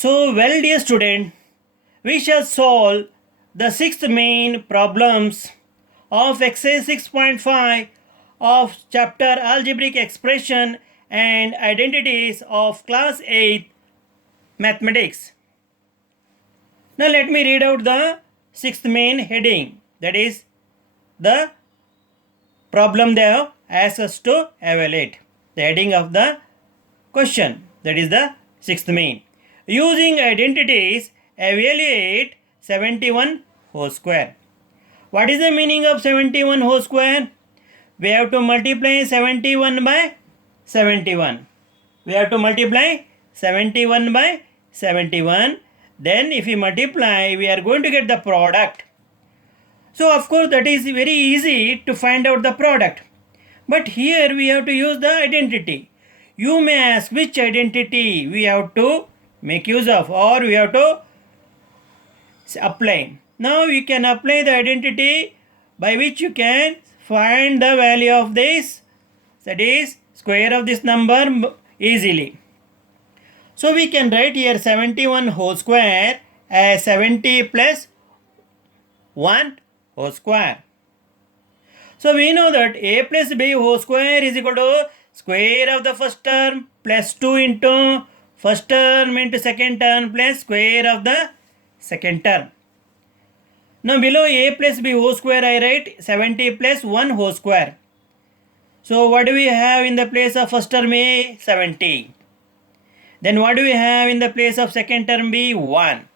So, well, dear student, we shall solve the sixth main problems of exercise 6.5 of chapter algebraic expression and identities of class 8 mathematics. Now, let me read out the sixth main heading, that is the problem they have asked us to evaluate. The heading of the question, that is the sixth main. Using identities, evaluate 71 whole square. What is the meaning of 71 whole square? We have to multiply 71 by 71. We have to multiply 71 by 71. Then if we multiply, we are going to get the product. So of course that is very easy to find out the product. But here we have to use the identity. You may ask which identity we have to make use of or we have to apply. Now you can apply the identity by which you can find the value of this, that is square of this number easily. So we can write here 71 whole square as 70 plus 1 whole square. So we know that a plus b whole square is equal to square of the first term plus 2 into first term into second term plus square of the second term. Now below a plus b whole square I write 70 plus 1 whole square. So what do we have in the place of first term a? 70. Then what do we have in the place of second term b? 1.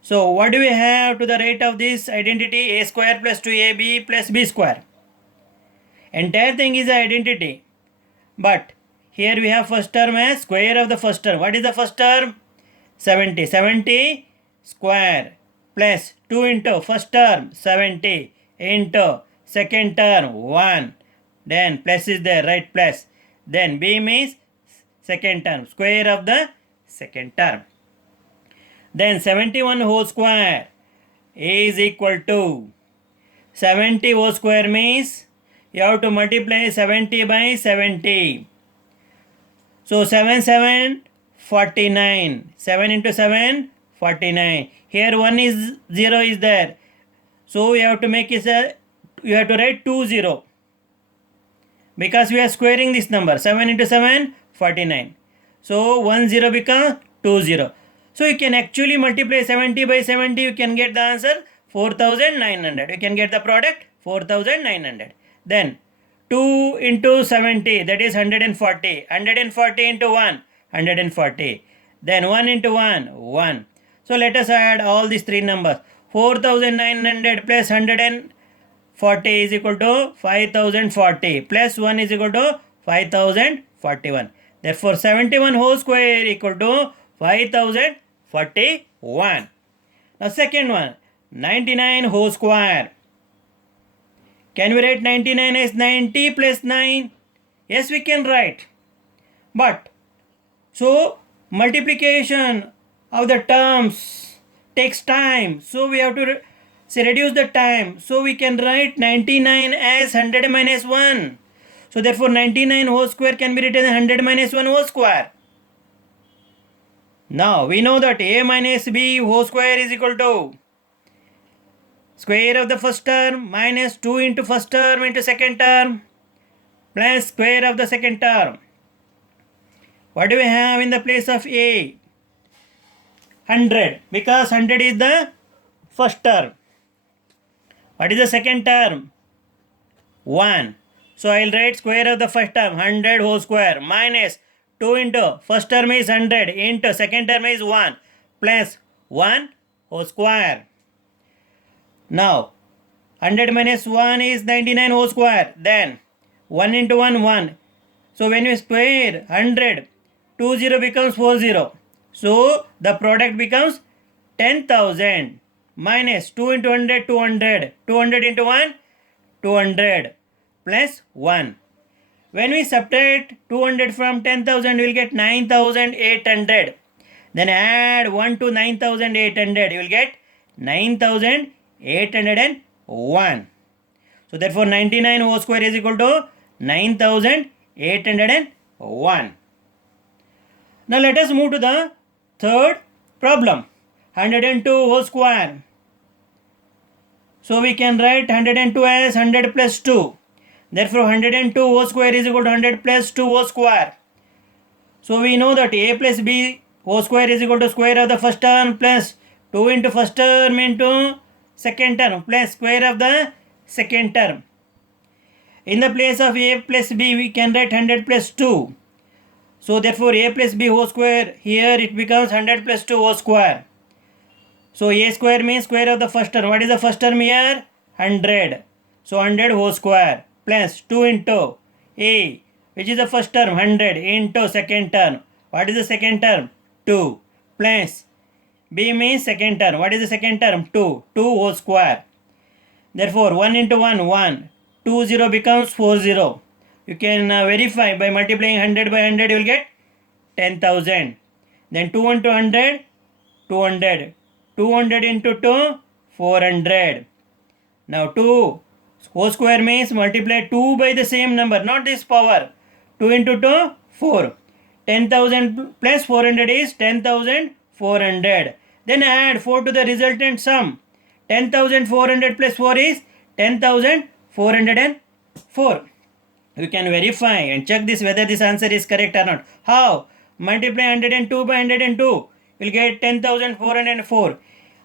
So what do we have to the right of this identity? A square plus 2ab plus b square. Entire thing is identity. But here we have first term as square of the first term. What is the first term? 70. 70 square plus 2 into first term 70 into second term 1. Then plus is there, right, plus. Then b means second term, square of the second term. Then 71 whole square is equal to 70 whole square means you have to multiply 70 by 70. So 7 49. 7 into 7 49. Here 1 is 0 is there. So you have to make it you have to write 20 because we are squaring this number. 7 into 7 49. So 1 0 becomes 20. So you can actually multiply 70 by 70, you can get the answer 4900. You can get the product 4900. Then 2 into 70, that is 140. 140 into 1, 140. Then 1 into 1, 1. So let us add all these three numbers. 4900 plus 140 is equal to 5040 plus 1 is equal to 5041. Therefore 71 whole square equal to 5041. Now second one, 99 whole square. Can we write 99 as 90 plus 9? Yes, we can write. But so multiplication of the terms takes time. So we have to reduce the time. So we can write 99 as 100 minus 1. So therefore 99 whole square can be written as 100 minus 1 whole square. Now we know that a minus b whole square is equal to square of the first term minus 2 into first term into second term plus square of the second term. What do we have in the place of a? 100, because 100 is the first term. What is the second term? 1. So I will write square of the first term 100 whole square minus 2 into first term is 100 into second term is 1 plus 1 whole square. Now 100 minus 1 is 99 whole square. Then 1 into 1, 1. So when you square 100, 20 becomes 40. So the product becomes 10,000 minus 2 into 100, 200. 200 into 1, 200 plus 1. When we subtract 200 from 10,000, we will get 9,800. Then add 1 to 9,800, you will get 9,801. So therefore 99 whole square is equal to 9,801. Now let us move to the third problem. 102 whole square. So we can write 102 as 100 plus 2. Therefore 102 whole square is equal to 100 plus 2 whole square. So we know that a plus b whole square is equal to square of the first term plus 2 into first term into second term plus square of the second term. In the place of a plus b we can write 100 plus 2. So therefore a plus b whole square, here it becomes 100 plus 2 whole square. So a square means square of the first term. What is the first term here? 100. So 100 whole square plus 2 into a, which is the first term, 100 into second term. What is the second term? 2 plus b means second term. What is the second term? 2. 2 whole square. Therefore 1 into 1, 1. 2 0 becomes 4 0. You can verify by multiplying 100 by 100 you will get 10,000. Then 2 into 100, 200. 200 into 2, 400. Now 2 whole square means multiply 2 by the same number, not this power. 2 into 2, 4. 10,000 plus 400 is 10,400. Then add 4 to the resultant sum. 10,400 plus 4 is 10,404. You can verify and check this whether this answer is correct or not. How? Multiply 102 by 102. You will get 10,404.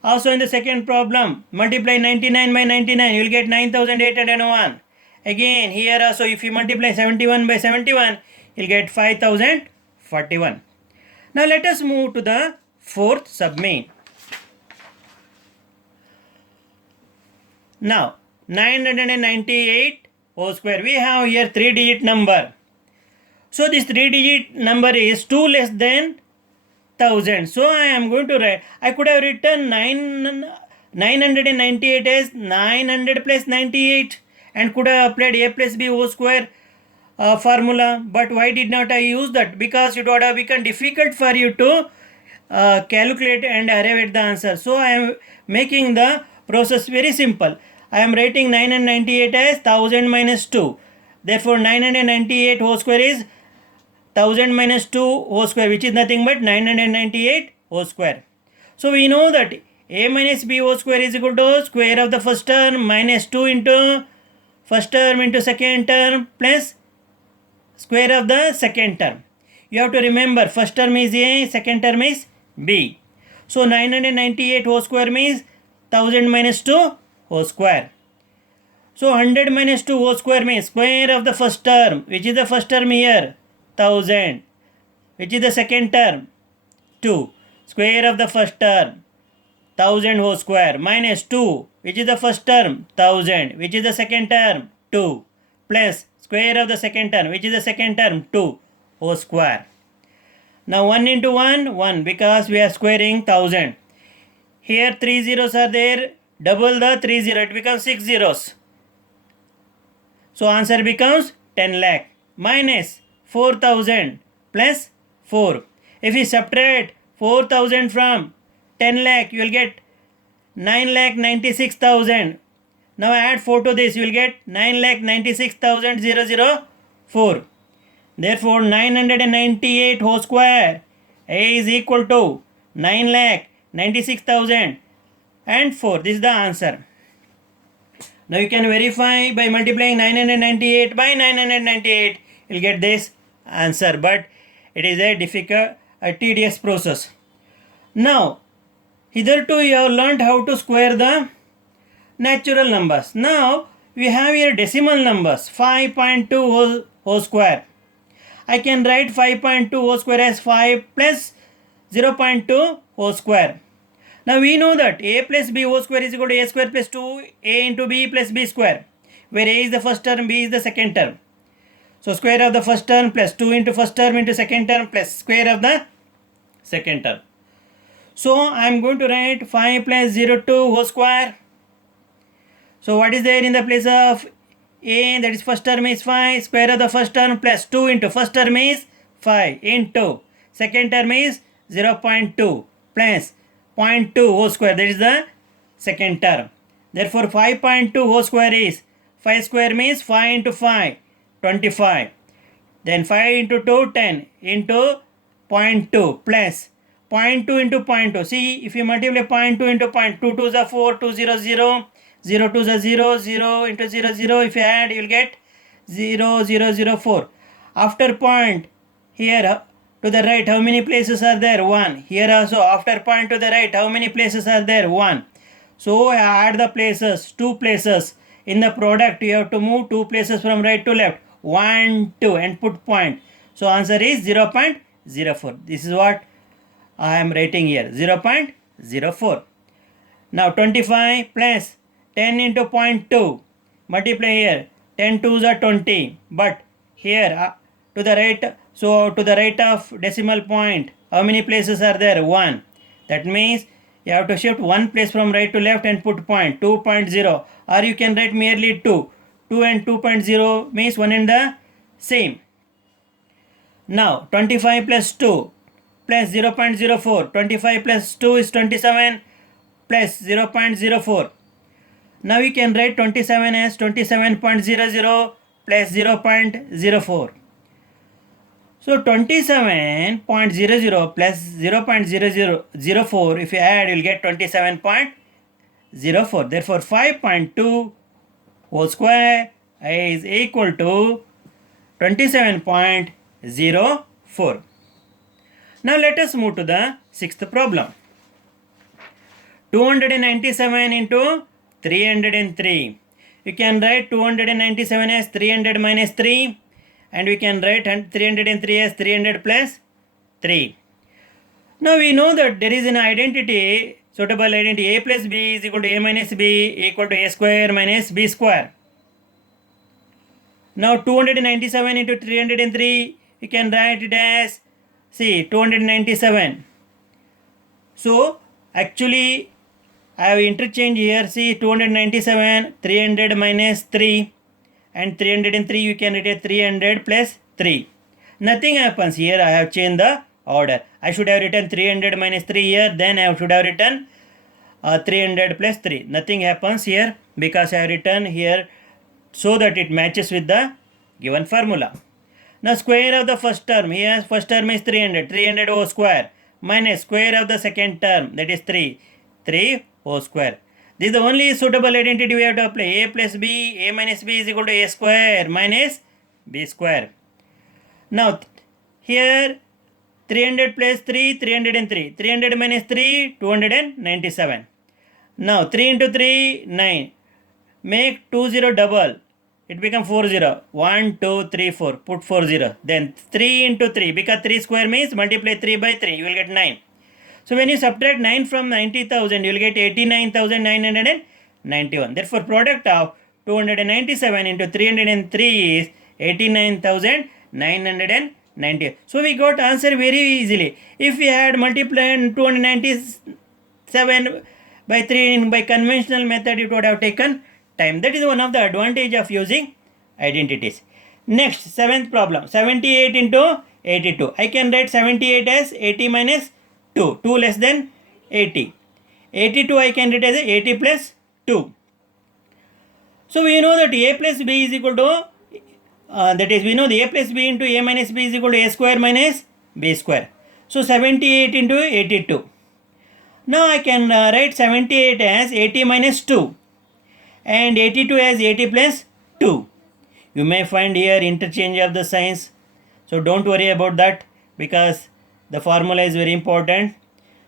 Also in the second problem, multiply 99 by 99. You will get 9,801. Again here also if you multiply 71 by 71, you will get 5,041. Now let us move to the fourth submain. Now 998 whole square. We have here 3-digit number. So this 3-digit number is 2 less than 1000. So I am going to write, I could have written 998 as 900 plus 98 and could have applied a plus b whole square formula. But why did not I use that? Because it would have become difficult for you to calculate and arrive at the answer. So I am making the process very simple. I am writing 998 as 1000 minus 2. Therefore 998 whole square is 1000 minus 2 whole square, which is nothing but 998 whole square. So we know that a minus b whole square is equal to square of the first term minus 2 into first term into second term plus square of the second term. You have to remember first term is a, second term is b. So 998 whole square means 1000 minus 2 whole square. So 100 minus 2 whole square means square of the first term, which is the first term here, 1000, which is the second term, 2. Square of the first term, 1000 whole square, minus 2, which is the first term, 1000, which is the second term, 2, plus square of the second term, which is the second term, 2 whole square. Now 1 into 1, 1, because we are squaring 1000. Here 3 zeros are there, double the 3 0, it becomes 6 zeros. So answer becomes 10 lakh minus 4,000 plus 4. If we subtract 4,000 from 10 lakh, you will get 9,96,000. Now add 4 to this, you will get 9,96,004. Therefore 998 whole square is equal to 9,96,004. This is the answer. Now you can verify by multiplying 998 by 998. You will get this answer, but it is a difficult, tedious process. Now, hitherto you have learned how to square the natural numbers. Now, we have here decimal numbers, 5.2 whole square. I can write 5.2 whole square as 5 plus 0.2 whole square. Now we know that a plus b whole square is equal to a square plus 2a into b plus b square, where a is the first term, b is the second term. So square of the first term plus 2 into first term into second term plus square of the second term. So I am going to write 5 plus 0.2 whole square. So what is there in the place of a, that is first term is 5, square of the first term plus 2 into first term is 5 into second term is 0.2 plus 0.2 whole square, that is the second term. Therefore 5.2 whole square is 5 square means 5 into 5, 25. Then 5 into 2, 10 into 0.2 plus 0.2 into 0.2. See, if you multiply 0.2 into 0.2, 2 is a 4, 2 0 0, 0 2 is a 0, 0 into 0 0. If you add, you will get 0 0 0 4. After point, here to the right, how many places are there? 1. Here also, after point to the right, how many places are there? 1. So add the places, 2 places. In the product, you have to move 2 places from right to left. 1, 2 and put point. So answer is 0.04. This is what I am writing here, 0.04. Now 25 plus 10 into 0.2. Multiply here. 10 2s are 20. But here to the right, so to the right of decimal point, how many places are there? 1. That means you have to shift 1 place from right to left and put point, 2.0. Or you can write merely 2. 2 and 2.0 means one and the same. Now 25 plus 2 plus 0.04. 25 plus 2 is 27 plus 0.04. Now we can write 27 as 27.00 plus 0.04. So 27.00 plus 0.0004, if you add, you will get 27.04. Therefore 5.2 whole square is equal to 27.04. Now let us move to the sixth problem. 297 into 303. You can write 297 as 300 minus 3, and we can write 303 as 300 plus 3. Now we know that there is an identity, suitable identity, a plus b is equal to a minus b equal to a square minus b square. Now 297 into 303, you can write it as, see, 297. So actually I have interchange here, see, 297, 300 minus 3, and 303 you can write as 300 plus 3. Nothing happens here, I have changed the order. I should have written 300 minus 3 here, then I should have written 300 plus 3. Nothing happens here because I have written here so that it matches with the given formula. Now square of the first term, here first term is 300, 300 whole square, minus square of the second term, that is 3, 3 whole square. This is the only suitable identity we have to apply. A plus b, a minus b is equal to a square minus b square. Now here 300 plus 3, 303. 300 minus 3, 297. Now 3 into 3, 9. Make 2 0 double. It becomes 4 0. 1, 2, 3, 4. Put 4 0. Then 3 into 3. Because 3 square means multiply 3 by 3. You will get 9. So when you subtract 9 from 90,000, you will get 89,991. Therefore, product of 297 into 303 is 89,990. So we got answer very easily. If we had multiplied 297 by 3 by conventional method, it would have taken time. That is one of the advantage of using identities. Next, seventh problem. 78 into 82. I can write 78 as 80 minus 2. 2 less than 80. 82 I can write as 80 plus 2. So we know that a plus b is equal to, that is, we know the a plus b into a minus b is equal to a square minus b square. So 78 into 82. Now I can write 78 as 80 minus 2 and 82 as 80 plus 2. You may find here interchange of the signs. So don't worry about that because the formula is very important.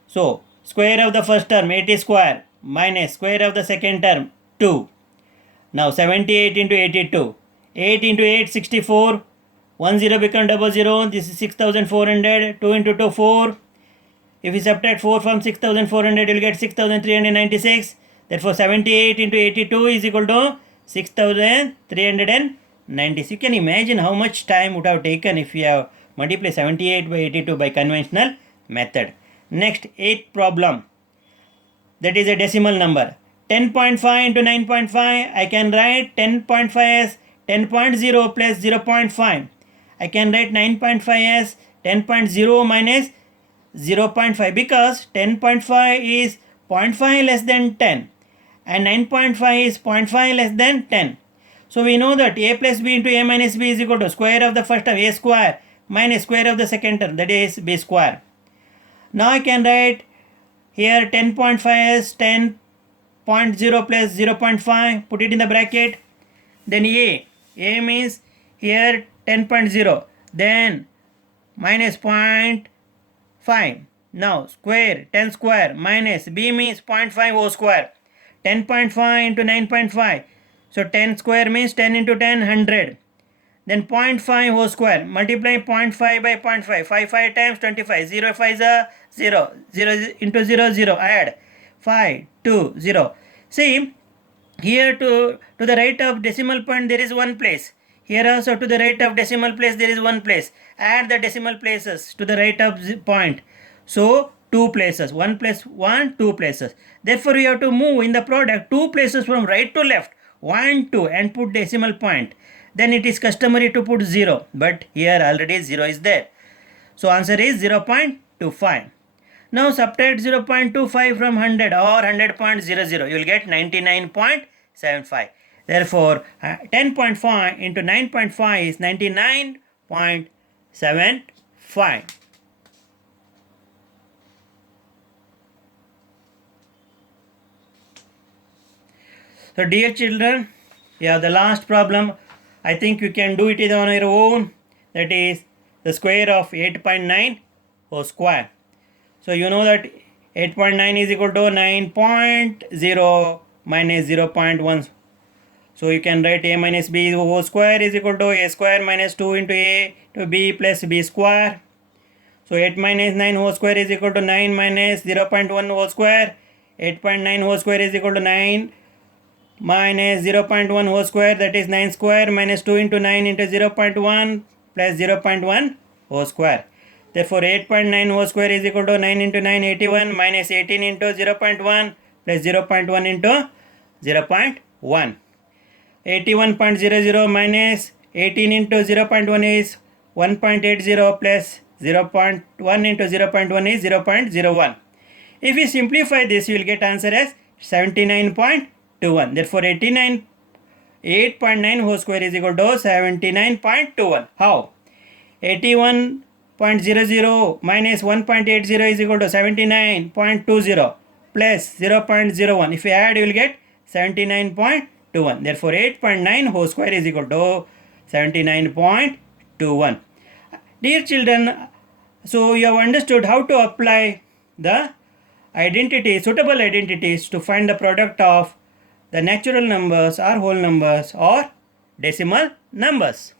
So square of the first term 80 square minus square of the second term 2. Now 78 into 82. 8 into 8 64. 1 0 become 00. This is 6400. 2 into 2 4. If you subtract 4 from 6400, you will get 6396. Therefore 78 into 82 is equal to 6396. You can imagine how much time would have taken if you have multiply 78 by 82 by conventional method. Next, eighth problem. That is a decimal number. 10.5 into 9.5. I can write 10.5 as 10.0 plus 0.5. I can write 9.5 as 10.0 minus 0.5 because 10.5 is 0.5 less than 10 and 9.5 is 0.5 less than 10. So we know that a plus b into a minus b is equal to square of the first term a square minus square of the second term, that is b square. Now I can write here 10.5 as 10.0 plus 0.5, put it in the bracket. Then A means here 10.0, then minus 0.5. Now square, 10 square minus B means 0.5 whole square. 10.5 into 9.5. So 10 square means 10 into 10, 100. Then 0.5 whole square. Multiply 0.5 by 0.5. 5 times 25. 0 5 is a 0. 0 into 0, 0. Add 5, 2, 0. See, here to the right of decimal point there is one place. Here also to the right of decimal place there is one place. Add the decimal places to the right of point. So 2 places. 1 plus 1, 2 places. Therefore we have to move in the product 2 places from right to left. 1, 2 and put decimal point. Then it is customary to put 0. But here already 0 is there. So answer is 0.25. Now subtract 0.25 from 100 or 100.00. You will get 99.75. Therefore 10.5 into 9.5 is 99.75. So dear children, the last problem. I think you can do it on your own. That is the square of 8.9 whole square. So you know that 8.9 is equal to 9.0 minus 0.1. So you can write a minus b whole square is equal to a square minus 2 into a to b plus b square. So 8 minus 9 whole square is equal to 9 minus 0.1 whole square. 8.9 whole square is equal to 9 minus 0.1 whole square, that is 9 square minus 2 into 9 into 0.1 plus 0.1 whole square. Therefore 8.9 whole square is equal to 9 into 9, 81 minus 18 into 0.1 plus 0.1 into 0.1. 81.00 minus 18 into 0.1 is 1.80 plus 0.1 into 0.1 is 0.01. If we simplify this, you will get answer as 79.21. Therefore 8.9 whole square is equal to 79.21. How? 81.00 minus 1.80 is equal to 79.20 plus 0.01. If you add, you will get 79.21. Therefore 8.9 whole square is equal to 79.21. Dear children, so you have understood how to apply the suitable identities to find the product of the natural numbers or whole numbers or decimal numbers.